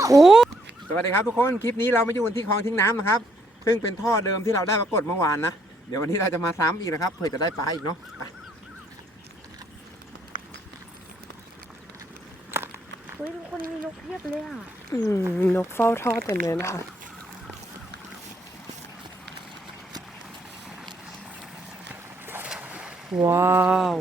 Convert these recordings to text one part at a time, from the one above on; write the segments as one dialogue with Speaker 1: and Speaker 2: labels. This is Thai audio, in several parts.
Speaker 1: โอ้
Speaker 2: สวัสดีครับทุกคนคลิปนี้เรามาอยู่ที่คลองทิ้งน้ำนะครับซึ่งเป็นท่อเดิมที่เราได้มากดเมื่อวานนะเดี๋ยววันนี้เราจะมาซ้ำอีกนะครับเพื่อจะได้ปลาอีกเนาะ
Speaker 1: เฮ้ยทุกคนมีนกเพียบเลยอ่ะ
Speaker 3: นกเฝ้าท่อเต็มเลยนะคะว้าว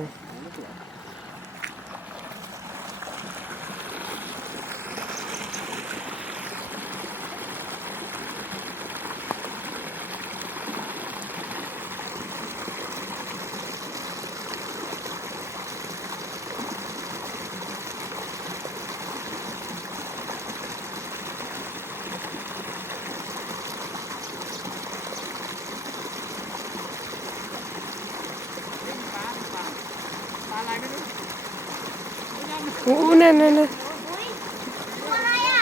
Speaker 3: โอ้นั่น
Speaker 1: ตัวอะไรอ่ะ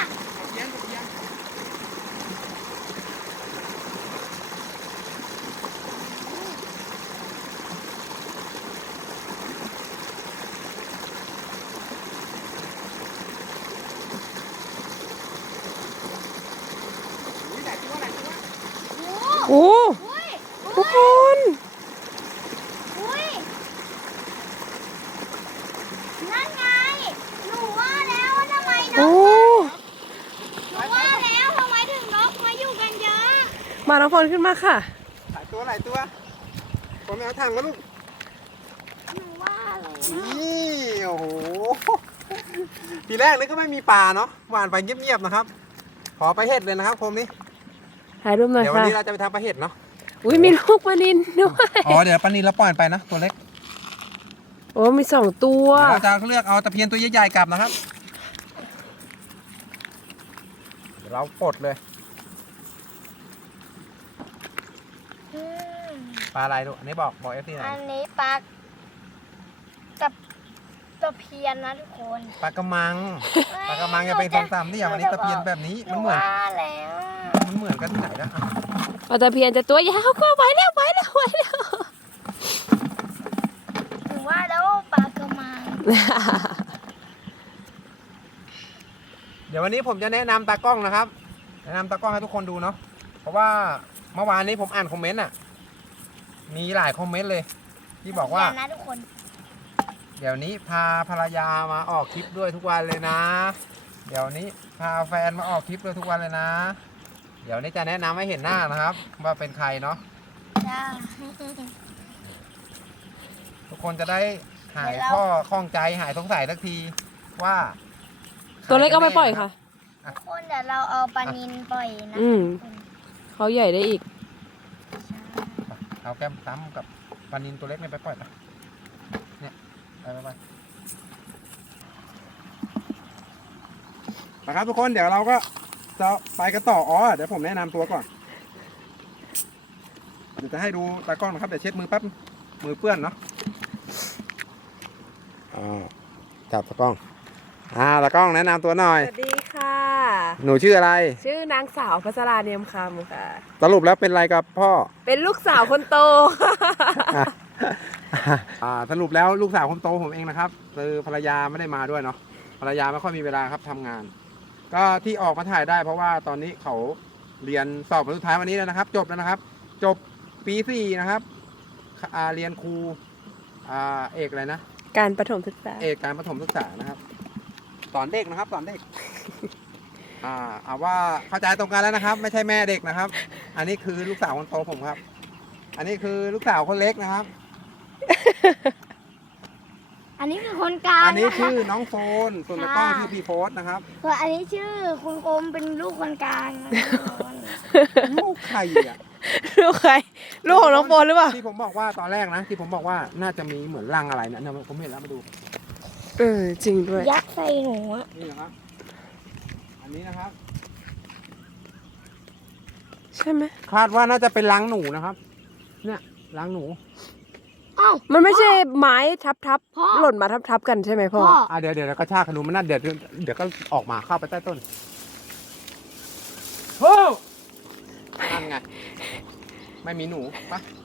Speaker 3: โอ้ทุกคน
Speaker 1: นั่นไงหนูว่าแล้วว่าทำไมน
Speaker 3: โอ้
Speaker 1: กหนูว่าแล้วทำไมถึงนกมาอยู่กันเยอะ
Speaker 3: มาน้องพลขึ้นมาค่ะ
Speaker 2: หลายตัวผมเอาถังมาลูก
Speaker 1: หนูว่าเลย
Speaker 2: นี่โอ้โหทีแรกนึกก็ไม่มีปลาเนาะหวานไปเงียบๆนะครับขอไปเห็ดเลยนะครับโคมนี้
Speaker 3: ถ่ายรูปหน่อย
Speaker 2: เดี๋ยววัน
Speaker 3: ค่ะ
Speaker 2: นี้เราจะไปทำปลาเห็ดเนาะ
Speaker 3: อุ้ยมีลูกปลานิลด้วย
Speaker 2: อ๋อเดี๋ยวปลานิลเราปล่อยไปนะตัวเล็ก
Speaker 3: โอ้มี2 ตัว
Speaker 2: เราจะเลือกเอาตะเพียนตัวใหญ่ๆกลับนะครับเดี๋ยวเราปลดเลยปลาอะไรลูกอันนี้บอกเอฟซีหน่อย
Speaker 1: อันนี้ปลากับตะเพียนนะทุกคน
Speaker 2: ปลากระมังจะเป็นซ้ำๆนี่อย่างวันนี้ตะเพียนแบบนี้
Speaker 1: ห
Speaker 2: มั
Speaker 1: นู
Speaker 2: นเหมือน
Speaker 1: ว่าแล้ว
Speaker 2: มันเหมือนกันที่ไหนนะ
Speaker 3: ปลาตะเพียนจะตัวยาวก็ไว้แล้ว
Speaker 1: หนูว่าแล้วปลากระมัง
Speaker 2: เดี๋ยววันนี้ผมจะแนะนำตากล้องนะครับแนะนำตากล้องให้ทุกคนดูเนาะเพราะว่าเมื่อวานนี้ผมอ่านคอมเมนต์อ่ะมีหลายคอมเมนต์เลยที่บอกว่า
Speaker 1: นะทุกคน
Speaker 2: เดี๋ยวนี้พาภรรยามาออกคลิปด้วยทุกวันเลยนะ เดี๋ยวนี้พาแฟนมาออกคลิปด้วยทุกวันเลยนะ เดี๋ยวนี้จะแนะนำให้เห็นหน้านะครับว่าเป็นใครเนาะ
Speaker 1: จ้า
Speaker 2: ทุกคนจะได้หายข้อข้องใจหายสงสัยสักทีว่า
Speaker 3: ตัวเล็กเอาไปปล่อยค่ะ
Speaker 1: ทุกคนเดี๋ยวเราเอาปลานิลปล่อยนะ
Speaker 3: อืม
Speaker 1: ทุกคน
Speaker 3: เขาใหญ่ได้อีก
Speaker 2: เอาแก้มซ้ำกับปลานิลตัวเล็กเนี่ยไปปล่อยไปเนี่ยไปครับทุกคนเดี๋ยวเราก็จะไปกันต่อเดี๋ยวผมแนะนำตัวก่อนเดี๋ยวจะให้ดูตากล้องนะครับเดี๋ยวเช็ดมือแป๊บมือเปื้อนเนาะจับตากล้องตากล้องแนะนำตัวหน่อย
Speaker 3: สวัสดีค่ะ
Speaker 2: หนูชื่ออะไร
Speaker 3: ชื่อนางสาวพัชราเนียมคำค่ะ
Speaker 2: สรุปแล้วเป็นอะไรกับพ่อ
Speaker 3: เป็นลูกสาวคนโต
Speaker 2: สรุปแล้วลูกสาวคนโตผมเองนะครับคือภรรยาไม่ได้มาด้วยเนาะภรรยาไม่ค่อยมีเวลาครับทำงาน ก็ที่ออกมาถ่ายได้เพราะว่าตอนนี้เขาเรียนสอบวันสุดท้ายวันนี้แล้วนะครับ จบแล้วนะครับ จบปี4นะครับเรียนครูเอกอะไรนะ
Speaker 3: การประถมศึกษา
Speaker 2: เอกการประถมศึกษานะครับสอนเด็กนะครับสอนเด็กเอาว่าเข้าใจตรงกันแล้วนะครับ ไม่ใช่แม่เด็กนะครับ อันนี้คือลูกสาวคนโตผมครับ อันนี้คือลูกสาวคนเล็กนะครับ
Speaker 1: อันนี้คือคนกลาง
Speaker 2: อันนี้ชื่อน้องโฟนส่วนตะกล้องชื่อพี่โฟสนะครับ
Speaker 1: ส่วนอันนี้ชื่อคุณโอมเป็นลูกคนกลางนะทุกคน
Speaker 2: ลูกใครอ่ะ
Speaker 3: ลูกใคร ลูกของน้องโฟนหรือเปล่า
Speaker 2: ที่ผมบอกว่าตอนแรกนะที่ผมบอกว่าน่าจะมีเหมือนรังอะไรนะเนี่ยผมเห็นแล้วมาดู
Speaker 3: จริงด้วย
Speaker 1: ยักษ์ใส่หนูอะ
Speaker 2: นี่นะครับ อันนี้นะครับ
Speaker 3: ใช่ไหม
Speaker 2: คาดว่าน่าจะเป็นรังหนูนะครับ เนี่ยรังหนู
Speaker 1: อ้าว
Speaker 3: มันไม่ใช่ไม้ทับ
Speaker 1: พ่อ
Speaker 3: หล่นมาทับกันใช่ไหมพ่อ
Speaker 1: พ่อ
Speaker 2: เดี๋ยวกระชากขนุนมันน่าเดี๋ยวก็ออกมาเข้าไปใต้ต้นโอ้นั่นไงไม่มีหนูปะ